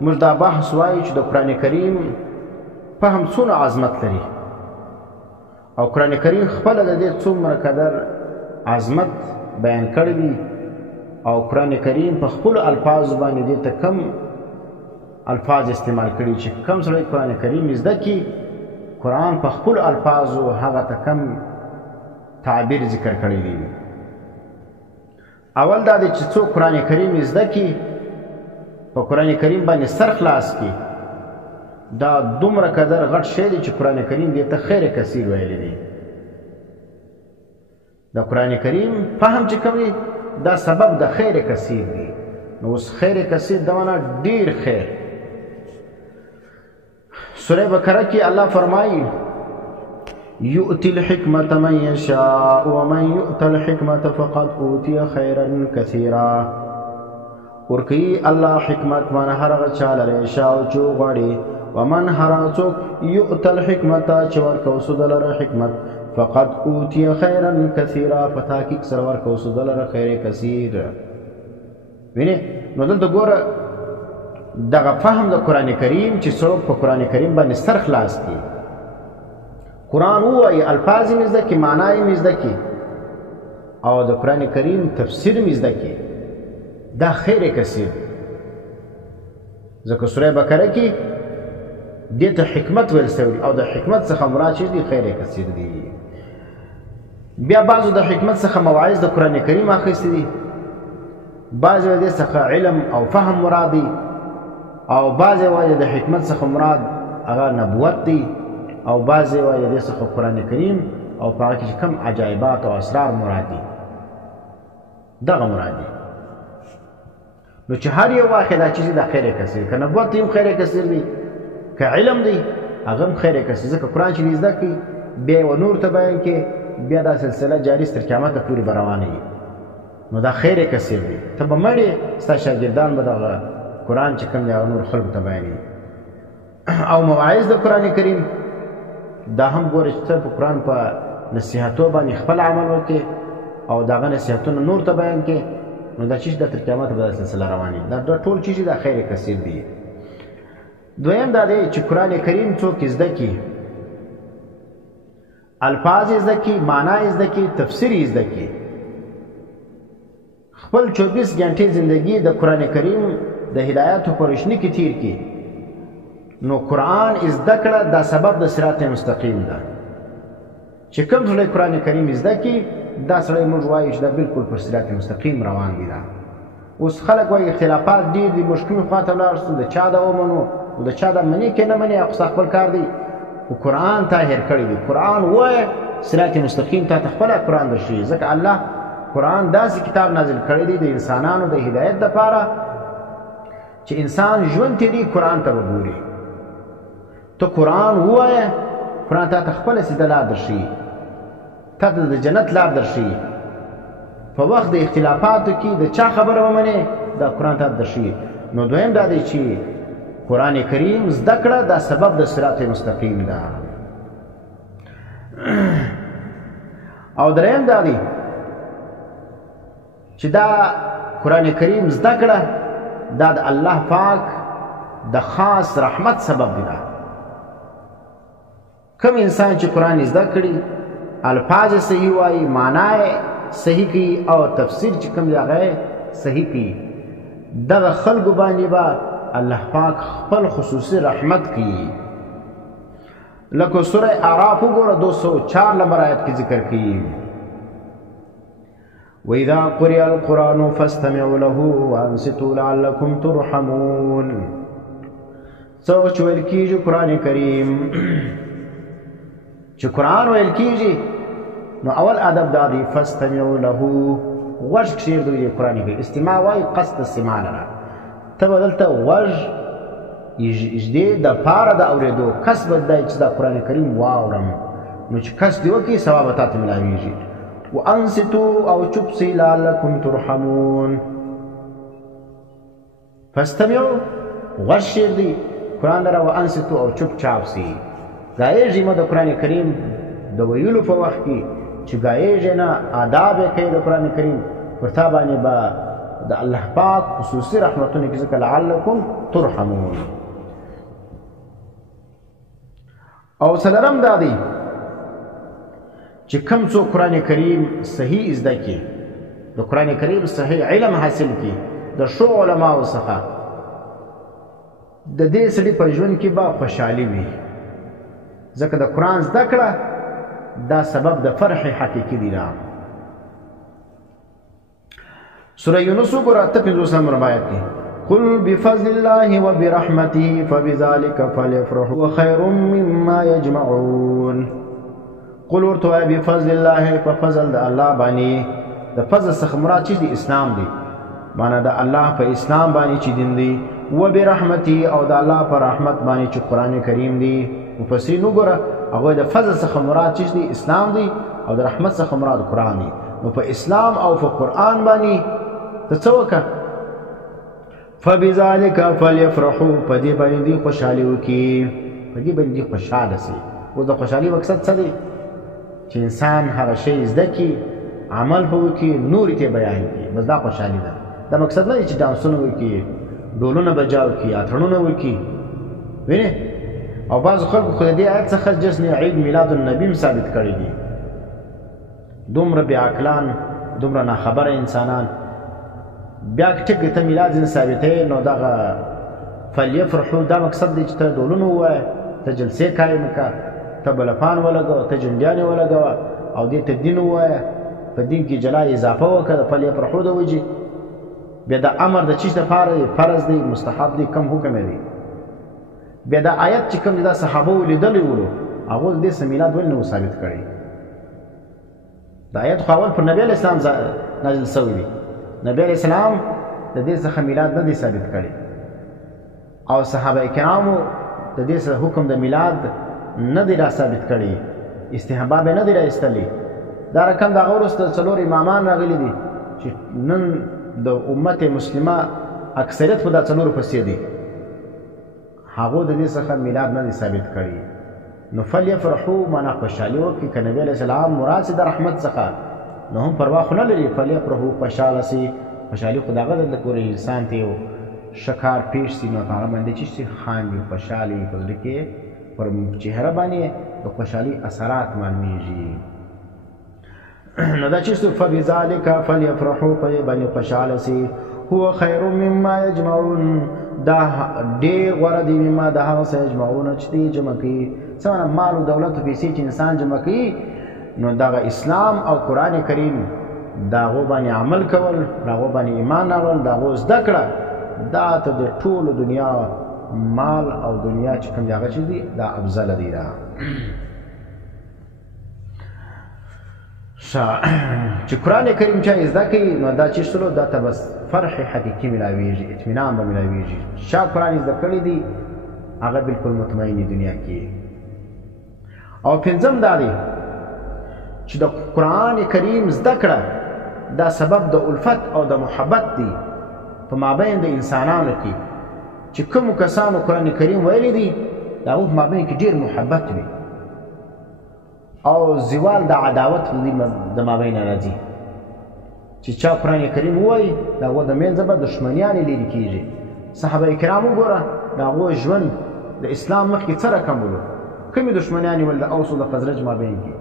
موږ دا بحث وایو چې د قرآن کریم فهم څونه عظمت لري او قرآن کریم خپله د دې څومره قدر عظمت بیان کړی دی او قرآن کریم په خپلو الفاظو باندې دې ته کم الفاظ استعمال کړي چې کم سړی قرآن کریم زده کړي قرآن په خپلو الفاظو هغه ته کم تعبیر ذکر کړی دی. اول دا دی چې څوک قرآن کریم زده کړي په قرآن کریم باندې سر خلاص کړي دا دومره قدر غټ شی دی چې قرآن کریم دې ته خیر کثیر ویلی دی. د قرآن کریم فهم چې کوم دی دا سبب د خیر کثیر دی. نو اوس خیر کثیر دا معنا ډیر خیر. سوره بقره کې الله فرمایي یؤتی الحکمة من یشاء ومن یؤت الحکمة فقد اوتی خیرا کثیرا. ورکی الله حکمت من هر هغه چا لره شاء چې وغواړي ومن هر هغه څوک یؤت الحکمة چې ورکوو سو د لره حکمت فقد اوتی خیرا کثیرا په تحقیق سره ورکوو سو د لره خیر کثیر. وینې نو دلته ګوره دغه فهم د قرآن کریم چې څوک په قرآن کریم باندې سر خلاص کړي قرآن ووایي الفاظ یې زده کړي معنا یې زده کړي او د قرآن کریم تفسیر یې زده کړي دا خیر کثیر. ځکه سوره بقره کې دې ته حکمت ویل سوي او د حکمت څخه مراد چې دی خیر کثیر دی. بیا بعضو د حکمت څخه مواعظ د قرآن کریم اخیستي دي بعضې دې څخه علم او فهم مراد دی او بعضې وایي د حکمت څخه مراد هغه نبوت دی او بعضې وایي دې څخه قرآن کریم او په هغه کې چې کوم عجایبات او اسرار مراد دي دغه مراد دي. نو چې هر یو واقع دا چیز د خیر کثیر که نبوت هم خیر کثیر دی که علم دی هغه هم خیر کثیر. ځکه قرآن چې زده کړي بیا یې نور ته بیان کړي بیا دا سلسله جاري تر قیامته پورې به روانه وي نو دا خیر کثیر دی. ته به مړې ستا شاګردان به دغه قرآن چې کوم دی هغه نور خلکو ته بیانوي. او مواعظ د قرآن کریم دا هم ګوره چې ته په قرآن په نصیحتو باندې خپل عمل وکړې او دغه نصیحتونه نور ته بیان کړې نو دا چیز د تر قیامته به دا سلسله روانې دا ټول چیز دا خیر کثیر دی. دویم دا دی چې قرآن کریم څوک زده کړي الفاظ زده کړي معنا زده کړي تفسیر زده کړي خپل 24 غنټې زندگی د قرآن کریم د هدایاتو په روشني کې تیر کړي نو قرآن زده کړه دا سبب د صراط مستقیم ده. چې کوم سړی قرآن کریم زده کړي دا سړی موږ وایو چې دا بالکل پر صراط مستقیم روان دی. دا اوس خلک وایي اختلافات ډېر دي موږ کومې خوا ته ولاړ شو د چا دا ومنو او د چا دا مني که نه مني هغه خپل کار دی خو قرآن تا هېر کړی دی. قرآن ووایه صراط مستقیم تا ته خپله قرآن درښیي ځکه الله قرآن داسې کتاب نازل کړی دی د انسانانو د هدایت دپاره چې انسان ژوند تېري قرآن ته به ګوري. ته قرآن ووایه قرآن تا ته خپله سیده لار درښیي تا ته د جنت لار درښیي. په وخت د اختلافاتو کې د چا خبره ومنې دا قرآن تا ته درښیي. نو دویم دا دی چې قرآن کریم زده کړه دا سبب د صراط مستقیم ده. او دریم دا دی چې دا قرآن کریم زده کړه دا د الله پاک د خاص رحمت سبب دی. کوم انسان چې قرآن زده کړي الفاظ صحیح وایي معنا صحیح کوي او تفسیر چې کوم دی هغه صحیح کوي دغه خلکو باندې به الله پاک خپل خصوصي رحمت کوي. لکه سوره اعراف وګوره 204 نمبر آیت کې ذکر کوي وَإِذَا قُرِئَ الْقُرْآنُ فَاسْتَمِعُوا لَهُ وَأَنصِتُوا لَعَلَّكُمْ تُرْحَمُونَ. څوک چې ویل کېږي قرآن کریم چې قرآن ویل کېږي نو اول ادب دا دی فاستمعوا له غوږ کښېږدئ قرآن کریم. استماع وایي قصد استماع لره ته به دلته غوږ ږدې دپاره د اورېدو کس به دی چې دا قرآن کریم واورم نو چې کس دې وکړي ثواب به تا ته میلاویږي. وانصتوا او چوپ سئ لعلکم ترحمون. فاستمعوا غوږ کښېږدئ قرآن لره وانصتوا او چوپ چاپ سئ. ګایېږي مه د قرآن کریم د ویلو په وخت کې چې ګایېږي نه آداب یې کوي د قرآن کریم پر تا باندې به د الله پاک خصوصي رحمتونه کې ځکه لعلکم ترحمون. او څلورم دا دی چې کوم څوک قرآن کریم صحیح زده کړي، د قرآن کریم صحیح علم حاصل کړي د ښو علماو څخه، د دې سړي په ژوند کې به خوشحالي وي، ځکه د قرآن زده کړه دا سبب د فرح حقیقي دی. سوره یونس وګوره 58 روایت کې قل بفضل الله وبرحمته فبذلك فليفرحوا خير مما يجمعون. قل ورته بفضل الله، په فضل د الله باندې، د فضل څخه مراد چې دی اسلام دی، معنا د الله په اسلام باندې چې دین دی، وبرحمته او د الله په رحمت باندې چې قرآن کریم دی. مفسرین وګوره هغه د فضل څخه مراد چې دی اسلام دی او د رحمت څخه مراد قرآن دی. نو په اسلام او په قرآن باندې ته څه وکړه؟ فبذلک فلیفرحوا، په دې باندې دی خوشحالي وکړي، په دې باندې دی خوشحاله سي. اوس د خوشحالي مقصد څه دی؟ چې انسان هغه شی زده کړي، عمل به وکړي، نورې ته بیان کړي، بس دا خوشحالي ده. دا مقصد نه دی چې ډانسونه وکړي، ډولونه بجاو کړي، اتڼونه وکړي. وینې؟ او بعضو خلکو خو د دې آیت څخه جشن عید میلاد النبي هم ثابت کړی دي. دومره بې عقلان، دومره ناخبره انسانان بیا ټیک ته میلاد ځین ثابتوي، نو دغه فلیفرحو دا مقصد دی چې ته ډولونه ووایه، ته جلسې قایم کړه، ته بلپان ولګوه، ته جنډیانې ولګوه او دې ته دین ووایه، په دین کې جلا اضافه وکړه د فلیفرحو د وجې. بیا دا امر د چیز دپاره دی؟ فرض دی، مستحب دی، کم حکم دی؟ بیا دا آیت چې کوم دی دا صحابه ولیدلی ولو، هغو د دې څه میلاد ولې نه و ثابت کړی؟ دا آیت خو اول پر نبي علیه السلام نازل شوی دی، نبی علیه السلام د دې څخه میلاد نه دی ثابت کړی، او صحابه کرامو د دې څخه حکم د میلاد نه دی را ثابت کړی، استحباب نه دی را ایستلی. دا رقم د هغه وروسته 4 امامان راغلي دي چې نن د امت مسلمه اکثریت په دا 4 پسې دي، هغو د دې څخه میلاد نه دی ثابت کړی. نو فلیفرحو معنا خوشحالي وکړي. که نبی علیه السلام مراد سي د رحمت څخه، نو هم پروا خو نه لري، فلیفرحو خوشحاله سي. خوشحالي خو د هغه د پورې انسان ته یو ښه کار پیښ سي، نو په هغه باندې چې شي خاندي، خوشحالي په زړه کې پر چهره باندې د خوشحالي اثرات معلومیږي. نو دا چې فبذلک فلیفرحوا، په دې باندې خوشحاله سي. هو خیر مما یجمعون، دا ډېر غوره دی مما د هغه څه یجمعون چې دی جمع کوي. څه معنا؟ مال او دولت او پیسې چې انسان جمع کوي، نو دغه اسلام او قرآن کریم د هغو باندې عمل کول، د هغو باندې ایمان راوړل، د هغو زده کړه، دا ته د ټولو دنیا مال او دنیا چې کوم دی هغه چې دی دا افضله دی. دا چې قرآن کریم چا زده کوي، نو دا چې شلو دا ته بس فرح حقیقي ملاویږي، اطمینان به ملاویږي. چا قرآن زده کړی دی هغه بالکل مطمئن دنیا کې. او پنځم دا دی چې د قرآن کریم زده کړه دا سبب د الفت او د محبت دی په مابین د انسانانو کې. چې کومو کسانو قرآن کریم ویلی دی د هغو په مابین کې ډېر محبت وي او زوال د عداوت د مابین راځي. چې چا قرآن کریم ووایي د هغو د منځه به دښمنیانې لرې کېږي. صحابه کرام وګوره د هغو ژوند د اسلام مخکې څه رقم ولو، کومې دښمنیانې ول د اوس او د خزرج مابین کې،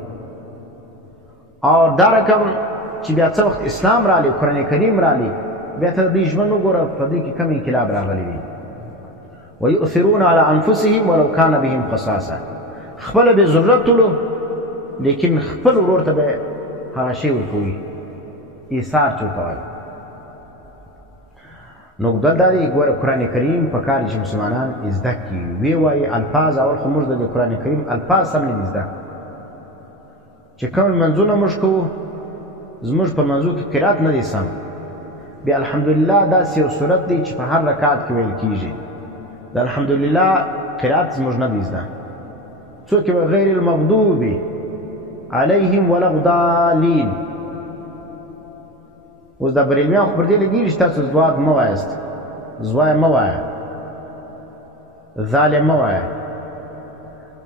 او دا رقم چې بیا څه وخت اسلام رالی، قرآن کریم رالی، بیا ته د دوی ژوند وګوره په دوی کې کوم انقلاب راغلی دی. ویؤثرون علی انفسهم ولو کان بهم خصاصه، خپله بې ضرورت تلو لیکن خپل ورور ته به هغه شی ورکوي، ایثار چې ورته وایي. نو دلته دی ګوره قرآن کریم په کار چې مسلمانان زده کړي، ویې وایي الفاظ. اول خو موږ د قرآن کریم الفاظ سم نه دي زده. چې کوم لمونځونه موږ کوو، زموږ په لمانځو کې قرات نه دی سم، بیا الحمدلله داسې یو صورت دی چې په هر رکعت کې ویل کېږي. د الحمدلله قرات زموږ نه دی زده. څوک به غیر المغضوب علیهم ولا الضالین. اوس دا بریلمیان خو پر دې لګېږي چې تاسو ځواب مه وایاست، زوای مه وایه، ظالم مه وایه.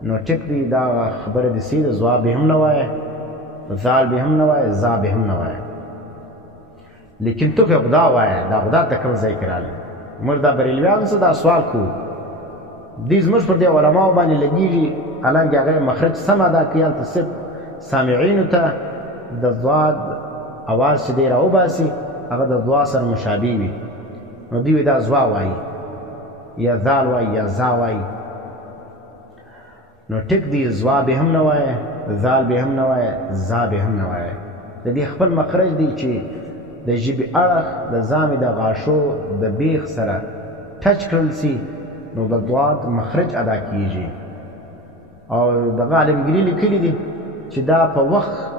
نو ټیک دی، دا خبره دې صحیح ده، ځواب به هم نه وایه، ظال به هم نه وایه، ذا به هم نه وایه. لیکن تو خو خدا وایه دا خدا ته کوم ځای کې راغلی موږ دا بریلویانو څه دا سوال کوو دوی زموږ پر دې علماو باندې لګېږي حالانکې هغه مخرج سم ادا کوي هلته صرف سامعینو ته د ضاد اواز چې دی راوباسي هغه د ضوا سره مشابه وي نو دوی دا ضوا وایي یا ذال وایي یا ذا وایي نو ټیک دی ضوا به هم نه وایه ذال به هم نه وایه ذا به هم نه وایه د دې خپل مخرج دی چې د ژبې اړخ د زامې د غاښو د بیخ سره ټچ کړل سي نو د ضاد مخرج ادا کیږي او دغه عالمګیري لیکلي دي چې دا په وخت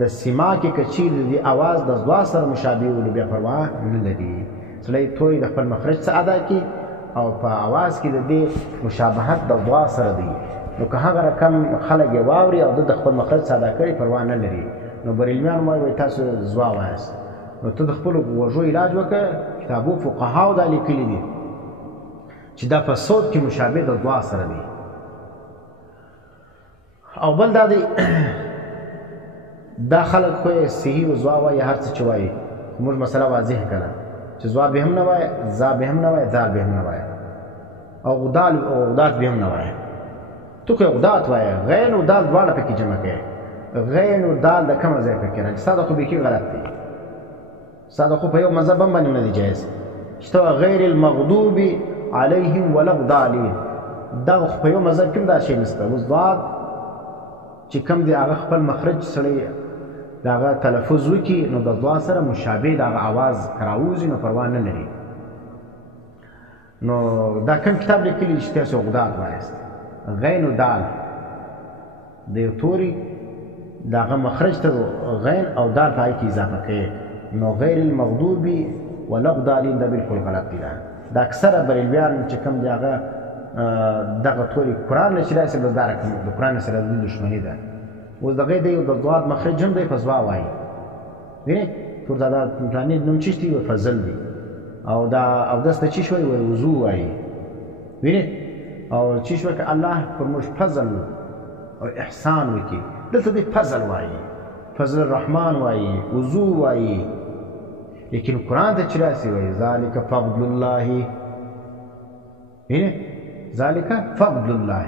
د سیما کې که چیرې د اواز د ضوا سره مشابه وي نو بیا پروا نه لري سړی توی د خپل مخرج څخه ادا کړي او په اواز کې د دې مشابهت د ضوا سره دی نو که هغه رقم خلک یې واوري او د خپل مخرج څخه ادا کړي پروا نه لري نو بریلویان وایي تاسو ضوا وایاست نو ته د خپلو غوږو علاج وکړه کتابو فقهاو دا لیکلي دي چې دا په صوت کې مشابه د ضوا سره دی او بل دا دی دا خلک خو یې صحیح و ضوا وایي هر څه چې وایي موږ مسله واضح کړه چې ضوا به هم نه وایي ذا به هم نه وایي ذال به هم نه وایي او غدال او غدات به هم نه وایي تو خو غدات وایي غین او دال دواړه پکې جمع کوي غین او دال د کومه ځای پکې راځي ستا دا خو بیخي غلط دی ستا دا خو په یو مذهب هم باندې نه دی جایز چې ته غیر المغضوب علیهم ولا الضالین دا خو په یو مذهب کې دا شی نشته اوس ضاد چې کوم دی هغه خپل مخرج سړی د هغه تلفظ وکړي نو د ضاد سره مشابه د هغه اواز راوځي نو پروا نه لري نو دا کوم کتاب لیکلی چې تاسو غدات وایاست غین و دال د یو توري د هغه مخرج ته غین او دال په هغې کې اضافه کوي نو غیر المغضوب ولا الضالین دا بالکل غلط دی دا اکثره بریلویان چې کوم دی هغه دغه توري قرآن نه چې راسي بس دا رقم د قرآن سره د دښمني ده اوس دغه دی د ضاد مخرج هم دی په ضوا وایي وینې تور دا پلانې نوم چیش دی فضل دی او دا اودس ته چیش وایي وضو وایي وینې او چیش وایي که الله پر موږ فضل او احسان وکړي دلته دی فضل وایي فضل الرحمن وایي وضو وایي لیکن قرآن ته چې راسي وایي ذلک فضل الله وینې ذلك فضل الله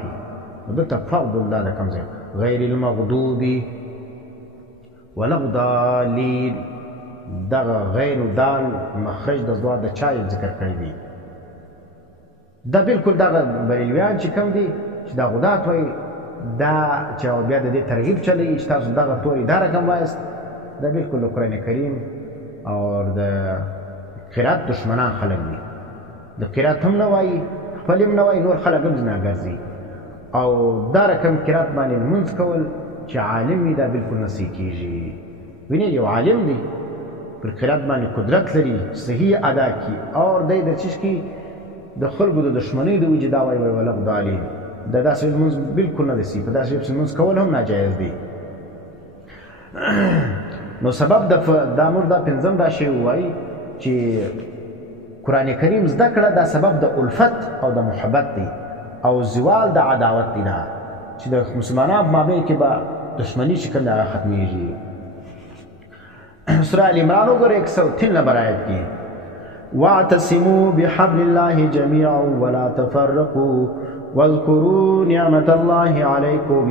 ودلته فضل الله ده کوم ځای غیر المغضوب ولا الضالین دغه غین و دال مخرج د ضاد د چا ذکر کړی دی دا بالکل دغه بریلویان چې کوم دی چې دا غدات وایي دا چې بیا د دې ترغیب چلی چې تاسو دغه توري دا رقم وایست دا بالکل د قرآن کریم او د قرات دشمنان خلک دي د قرات هم نه وایي خپل هم نه وایي نور خلک هم زنا ګرځي او دا رقم قرات باندې لمونځ کول چې عالم وي دا بالکل نه صحیح کېږي وینې یو عالم دی پر قرات باندې قدرت لري صحیح ادا کړي او دی د چیش کې د خلکو د دښمنۍ د وجې دا وایي ولا الضالین دا داسې لمونځ بالکل نه دی صحیح په داسې لمونځ کول هم ناجایز دی نو سبب دا موږ دا پنځم دا شی ووایي چې قرآن کریم زده کړه دا سبب د الفت او د محبت دی او زوال د عداوت دی دا چې د مسلمانانو په مابین کې به دښمني چې کوم هغه ختمیږي سوره ال عمران وګورئ 103 نمبر آیت کې واعتصموا بحبل الله جميعا ولا تفرقوا واذكروا نعمة الله عليكم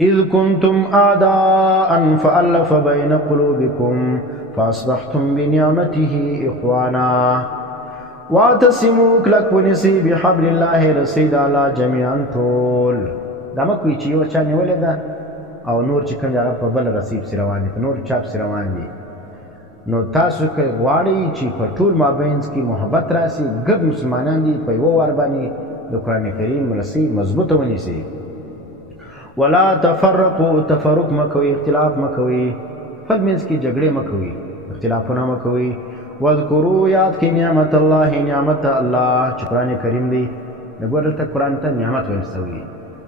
إذ كنتم أعداء فألف بين قلوبكم فأصبحتم بنعمته إخوانا واعتصموا کلک ونیسئ بحبل الله رسید الله جميعا ټول دا مه کوئ چې یو چا نیولې ده او نور چې کوم هغه په بل رسیب پسې روان دي په نور چا پسې روان دي نو تاسو که غواړئ چې په ټول مابینځ کې محبت راسي ګډ مسلمانان دي په یوه وار باندې د قرآن کریم رسۍ مضبوطه ونیسئ ولا تفرقوا تفرق مه کوئ اختلاف مه کوئ خپل منځ کې جګړې مه کوئ اختلافونه مه کوئ واذکروا یاد کی نعمت الله نعمت الله چې قرآن کریم دی نګور دلته قرآن ته نعمت ویل سوی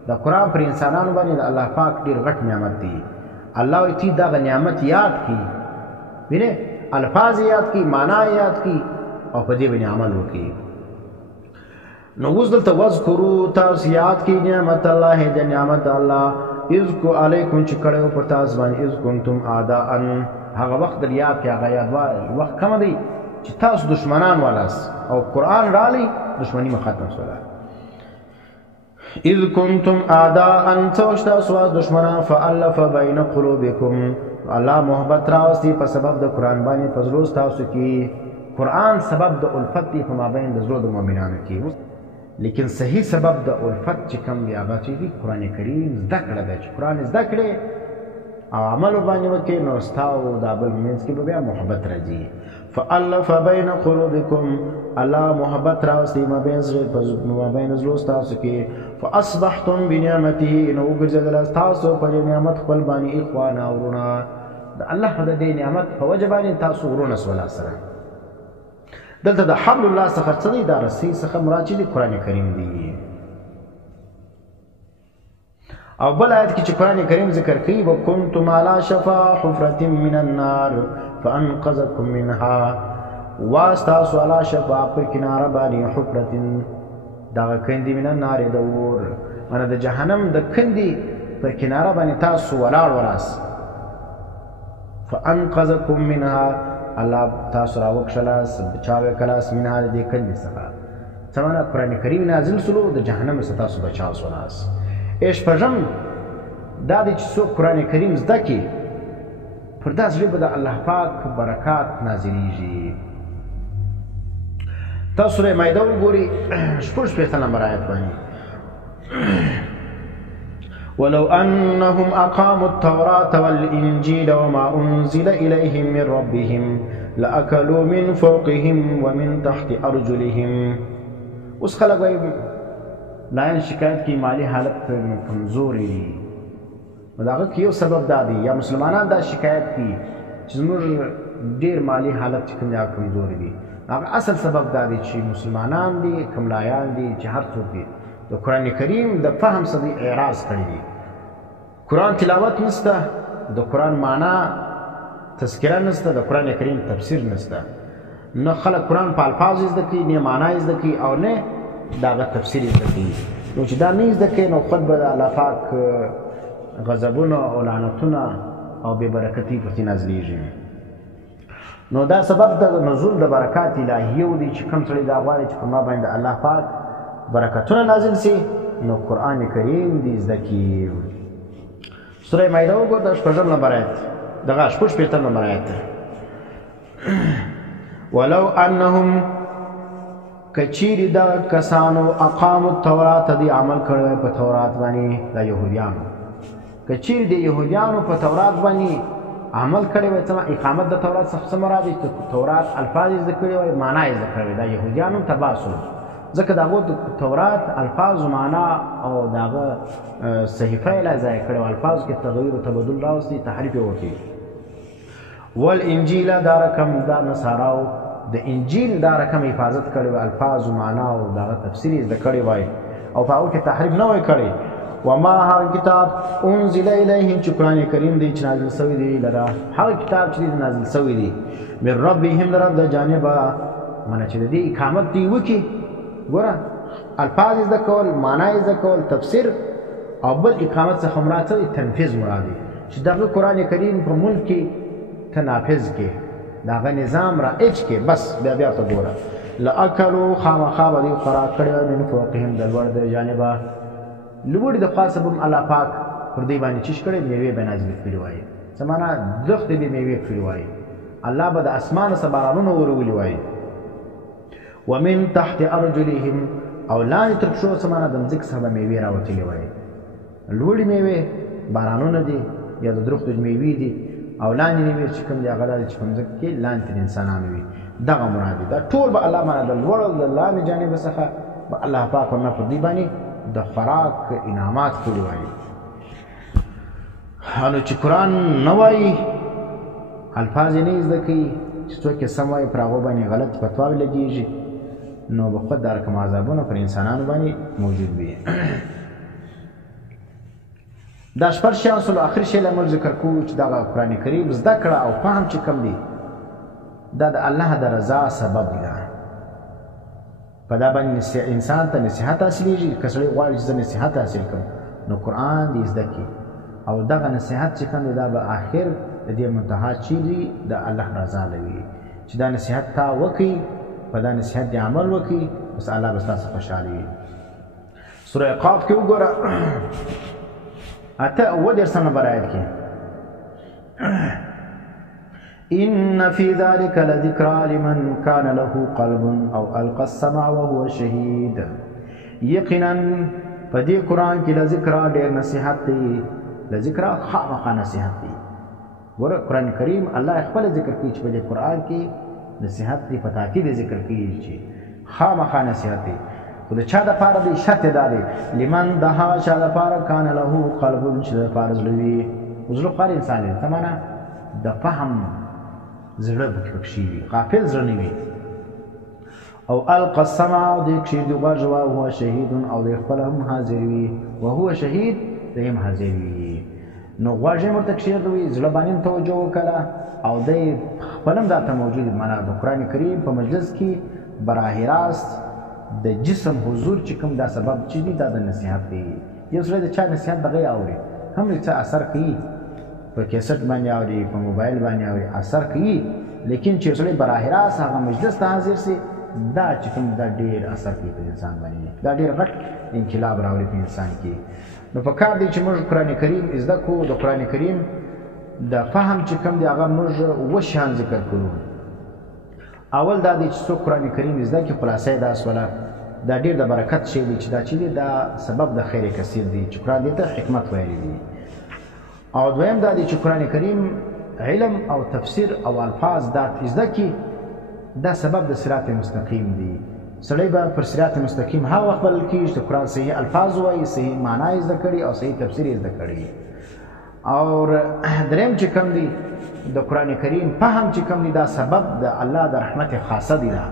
دا قرآن پر انسانانو باندې د الله پاک ډېر غټ نعمت دی الله وایي تی دغه نعمت یاد کی وینې الفاظ یاد کی معنا یاد کی او په دې باندې عمل وکړي نو اوس دلته واذکروا تاسو یاد کی نعمت الله د نعمت الله اذ کو علیکم چې کړو پر تاسو باندې اذ کنتم اعداء هغه وخت در یاد کې هغه یاد وخت کم دی چې تاسو دشمنان والاست او قرآن رالی دشمنی مو ختم شوله. اذ کنتم اعداء تاسو دشمنان فالف بین قلوبکم الله محبت راوستي په سبب د قرآن باندې فضلو تاسو کې. قرآن سبب د الفت دی په مابین د زړه د مؤمنانو کې، لیکن صحیح سبب د الفت چې کوم بیا به چې دی قرآن کریم زده کړه دی. چې قرآن زده کړې او عمل باندې وکړې نو ستا او د بل منځ کې به بیا محبت راځي. فالف بین قلوبکم الله محبت راوستي مابین زړه تاسو کې. فاصبحتم بنعمته نو وګرځېدل تاسو په نعمت خپل باندې اخوانا ورونه. د الله د دې نعمت په وجه باندې تاسو ورونه سولا سره. دلته د حبل الله څخه څه دی؟ دا رسۍ څخه مراد چې دی قرآن کریم دی. او بل آیت کې چې قرآن کریم ذکر کوي وکنتم علی شفا حفرة من النار فانقذکم منها، واستاسو علی شفا په کناره باندې حفرة دغه کندې من النار د اور، معنی د جهنم د کندې په کناره باندې تاسو ولاړ ولاست. فانقذکم منها الله تاسو راوکشلاس بچاوې کلاس منها د دې کندې څخه. څه معنی قرآن کریم نازل سلو د جهنم څخه تاسو بچاو سولاس. شپږم دا دی چې څوک قرآن کریم زده کړي پر دا زړه به د الله پاک برکات نازلیږي. تاسو سوره مائده وګورئ 46 نمبر آیت باندې ولو انهم اقاموا التوراة والانجيل وما انزل اليهم من ربهم لاكلوا من فوقهم ومن تحت ارجلهم. اوس خلک وایي لاین شکایت کی مالی حالت کمزوری دی، نو د هغه کې یو سبب دا دی یا مسلمانان دا شکایت کی چې زموږ ډېر مالی حالت چې کوم دی کمزوری دی. هغه اصل سبب دا دی چې مسلمانان دي کملایان دي چې هر څوک دي د قرآن کریم د فهم څخه دی اعراض کړی دي. قرآن تلاوت نسته، د قرآن معنا تذکره نسته، د قرآن کریم تفسیر نسته. نه خلک قرآن په الفاظ زده کوي، نه معنا زده کوي او نه داغه تفسیر زده کوي. نو چې دا نه زده کوي نو خود به د الله پاک غضبونه او لعنتونه او بې برکتي پرې نازلیږي. نو دا سبب د نزول د برکات الهیو دی چې کوم سړی دا غواړي چې په ما باندې الله پاک برکتونه نازل سي نو قرآن کریم دې زده کړي. سوره مائده وګورئ 8 نمبر آیت دغه 8 نمبر آیت ولو انهم کچیری دا کسانو اقاموا التوراة دی عمل کړی په تورات باندې د یهودیانو، کچیری د یهودیانو په تورات باندې عمل کړی وای، څه اقامت د تورات څخه مراد دی؟ تورات الفاظ یې ذکر کړي وای، معنا یې ذکر کړي. دا یهودیانو تباسل ځکه دغه تورات الفاظ و معنا او دغه صحیفه یې ځای کړي، الفاظ کې تغییر او تبدل راوستي، تحریف یې وکړي. والانجیل دا رقم دا نصاراو د انجیل دا رقم حفاظت کړي وای، الفاظ و معنا او دغه تفسیر یې ذکر کړي وای او په هغه کې تحریف نه وای کړی. وما هر کتاب انزل الیهم چې قرآن کریم دی چې نازل شوی دی لره، هر کتاب چې نازل شوی دی من ربهم رب د جانبه، معنی چې د دې اقامت دی وکي. ګوره الفاظ زده کول، معنا زده کول، تفسیر او بل اقامت څخه مراد تنفیذ مراد دی چې دغه قرآن کریم په ملک کې تنافذ کې دغه نظام رایج کې بس بیا ته ګوره لاکلوا خامخا به دوی خوراک کړی من فوقهم د لوړ د جانبه، لوړ د خاصه به الله پاک پر دوی باندې چیش کړی میوې به نازل کړي وای، څه معنا درخت به میوې کړي وای، الله به د اسمان څخه بارانونه ورولي وای. ومن تحت ارجلهم او لاندې تر پښو څه معنا د ځمکې څخه به میوې راوتلې وای. لوړې میوې بارانونه دي یا د درخت میوې دي او لاندې میوې چې کوم دی هغه چې په ځمکه کې لاندې انسانانو وي، دغه مراد دی. دا ټول به الله معنا د لوړ او د لاندې جانب څخه به الله پاک ورنه پر دوی باندې د خوراک انعامات کړي وای. نو چې قرآن نه وایي، الفاظ یې نه زده کوي، چې څوک یې سم وایي پر هغو باندې غلط فتواوې لګېږي، نو به خود دا رقم عذابونه پر انسانانو باندې موجود وي. دا شپږ شیان سلو آخر شی له موږ ذکر کوو چې دغه قرآن کریم زده کړه او فهم چې کوم دی دا د الله د رضا سبب دی. په دا باندې انسان ته نصیحت حاصلېږي. که سړی غواړي چې زه نصیحت حاصل کړم نو قرآن دې زده کړي او دغه نصیحت چې کوم دی دا به آخر د دې منتها چیرې د الله رضا لوي چې دا نصیحت تا وکړي په دا نصیحت دې عمل وکړي بس الله به ستاسو خوشحاله وي. سوره قاف کې وګوره 88 نمبر آیت کې ان فی ذلک لذکرى لمن کان له قلب او القى السمع وهو شهید. یقینا په دې قرآن کې لذکرى ډېر نصیحت دی. لذکرى خامخا نصیحت دی. ګوره قرآن کریم الله خپل ذکر کوي چې په دې قرآن کې نصیحت دی، په تاکید ذکر کوي چې خامخا نصیحت دی. خو د چا دپاره دی؟ شرط یې دا دی لمن د هغه چا دپاره کان له قلب چې د دپاره زړه وي. زړه خوار انسان دی، څه معنا؟ د فهم زړه پکې وي، غافل زړه نه وي. او القى السمع او د کښېږدي غوږ وهو شهید او د خپله هم حاضر وي. وهو شهید دی هم حاضر وي. نو غوږ یې ورته کښېږدوي، زړه باندې هم توجه وکړه او دی خپل هم دلته موجود وي. معنا د قرآن کریم په مجلس کې براه راست د جسم حضور چې کوم دا سبب چې دی دا د نصیحت دی. یو سړی د چا نصیحت دغه یې اوري، هم څه اثر کوي، په کیسټ باندې اوري، په موبایل باندې اوري، اثر کوي. لیکن چې سړی براه راست هغه مجلس ته حاضر سي، دا چې کوم دا ډېر اثر کوي په انسان باندې، دا ډېر غټ انقلاب راولي په انسان کې. نو په کار دی چې موږ قرآن کریم زده کړو. د قرآن کریم د فهم چې کوم دی هغه موږ اووه شیان ذکر کړو. اول دا دی چې څوک قرآن کریم زده کړي خلاصه یې دا سوله دا ډېر د برکت شی دی چې دا چې دی دا سبب د خیر کثیر دی چې قرآن دې ته حکمت ویلی دی. او دویم دا دی چې قرآن کریم علم او تفسیر او الفاظ دا زده کړي دا سبب د صراط مستقیم دی. سړی به پر صراط مستقیم هغه وخت بلل کېږي چې قرآن صحیح الفاظ وایي، صحیح معنا یې زده کړي او صحیح تفسیر یې زده کړي. او دریم چې کوم دی د قرآن کریم فهم چې کوم دی دا سبب د الله د رحمت خاصه دی. دا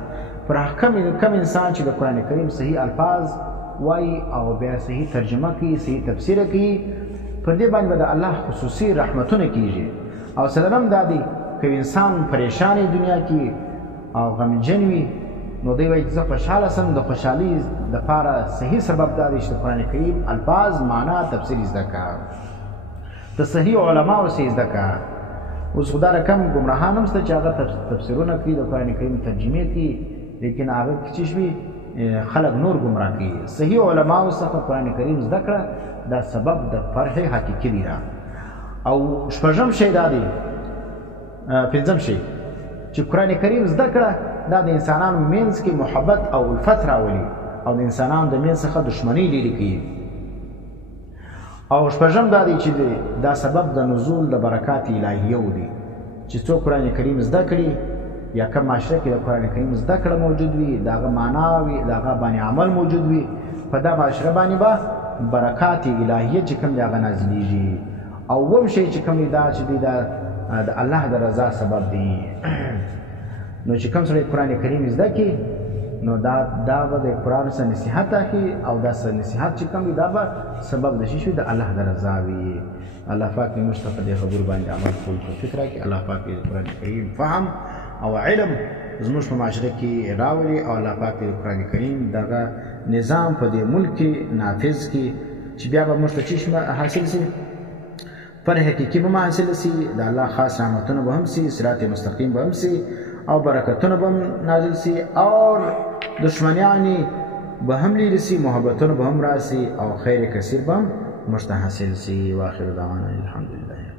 پر کم انسان چې د قرآن کریم صحیح الفاظ وایي او بیا صحیح ترجمه کوي، صحیح تفسیر کوي، پر دې باندې به د الله خصوصي رحمتونه کېږي. او څلورم دا دی که انسان پریشان دنیا کې او غمجن وي نو دی وایي زه خوشحاله سم. د خوشحالۍ دپاره صحیح سبب دا دی چې د قرآن کریم الفاظ معنا تفسیر زده کړه، د صحیح علماو سې زده کړه. اوس خو دا رقم ګمراهان هم شته چې هغه تفسیرونه کوي، د قرآن کریم ترجمې کوي، لیکن هغه کې چې شوي خلک نور ګمراه کوي. صحیح علماو څخه قرآن کریم زده کړه دا سبب د فرح حقیقي دی. او شپږم شی دا دی، پنځم شی چې قرآن کریم زده کړه دا د انسانانو منځ کې محبت او الفت راولي او د انسانانو د منځ څخه دښمنۍ لرې کوي. او شپږم دا دی چې دا سبب د نزول د برکات الهیو دی چې څوک قرآن کریم زده کړي یا کوم معاشره کې د قرآن کریم زده کړه موجود وي، د هغه معنا وي، د هغه باندې عمل موجود وي، په دا معاشره باندې به برکات الهیه چې کوم دی هغه نازلیږي. او اووم شی چې کوم دی دا چې دی دا د الله د رضا سبب دی. نو چې کوم سړی قرآن کریم زده کړي نو دا به د قرآن سره نصیحت اخلي او دا سره نصیحت چې کوم دی دا به سبب د شي د الله د رضا وي. الله پاک دې موږ ته په دې خبرو باندې عمل کول توفیق راکړي. الله پاک دې قرآن کریم فهم او علم زموږ په معاشره کې راولي او الله پاک دې قرآن کریم دغه نظام په دې ملک کې نافذ کړي چې بیا به موږ ته څه حاصل شي؟ پر حقیقي به حاصل شي، د الله خاص رحمتونه به هم شي، صراط مستقیم به هم شي او برکتونه به هم نازل شي او دشمنیانی به هم لرې شي، محبتونه به هم راشي او خیر کثیر به هم موږ ته حاصل شي. واخر دعوانا الحمدلله.